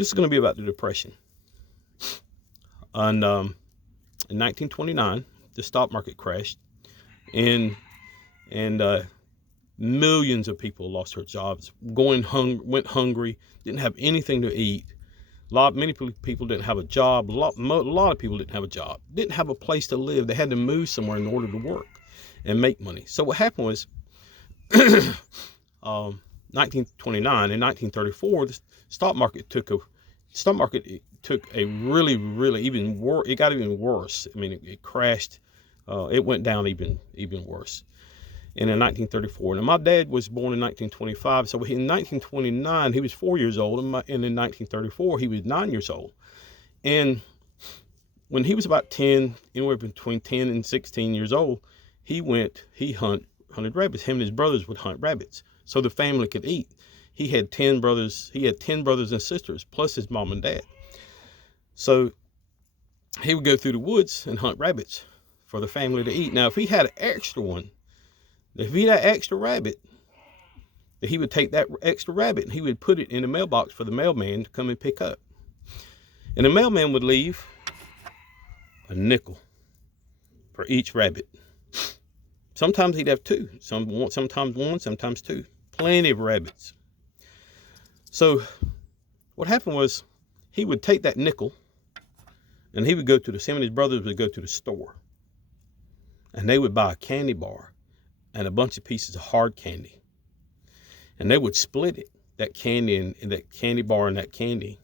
This is going to be about the Depression. And in 1929, the stock market crashed, and millions of people lost their jobs, went hungry, didn't have anything to eat. Many people didn't have a job. A lot of people didn't have a job, didn't have a place to live. They had to move somewhere in order to work and make money. So what happened was, 1929 and 1934, the stock market took a really it got even worse. I mean, it crashed. It went down even worse. And in 1934, now my dad was born in 1925, so in 1929 he was 4 years old, and in 1934 he was 9 years old. And when he was about 10, anywhere between 10 and 16 years old, he hunted rabbits. Him and his brothers would hunt rabbits so the family could eat. He had 10 brothers and sisters, plus his mom and dad. So he would go through the woods and hunt rabbits for the family to eat. Now, if he had an extra one, if he had an extra rabbit, he would take that extra rabbit and he would put it in the mailbox for the mailman to come and pick up. And the mailman would leave a nickel for each rabbit. Sometimes he'd have two, sometimes one, sometimes two. Plenty of rabbits. So what happened was, he would take that nickel and he would go to him and his brothers would go to the store, and they would buy a candy bar and a bunch of pieces of hard candy, and they would split it, that candy and that candy bar and that candy.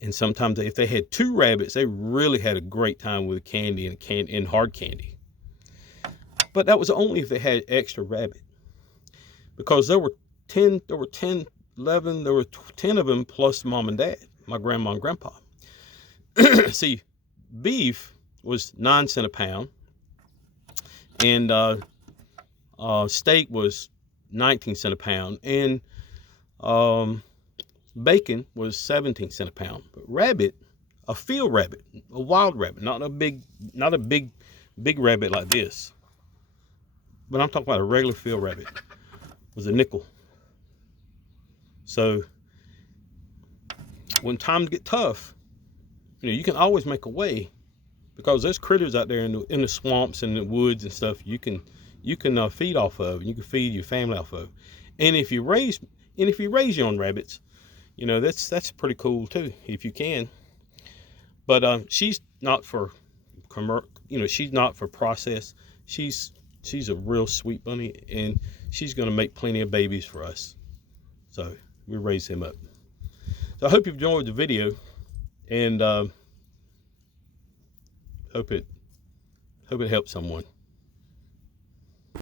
And sometimes if they had two rabbits, they really had a great time with candy and hard candy. But that was only if they had extra rabbit, because there were 10 of them plus mom and dad, my grandma and grandpa. See, beef was 9 cents a pound, and steak was 19 cents a pound, and bacon was 17 cents a pound. But rabbit, a field rabbit, a wild rabbit, not a big rabbit like this, but I'm talking about a regular field rabbit, was a nickel. So when times get tough, you can always make a way, because there's critters out there in the swamps and the woods and stuff you can feed off of, and you can feed your family off of. And if you raise your own rabbits, that's pretty cool too, if you can. But she's not for she's not for process. She's a real sweet bunny, and she's going to make plenty of babies for us. So we raise him up. So I hope you've enjoyed the video, and hope it helps someone.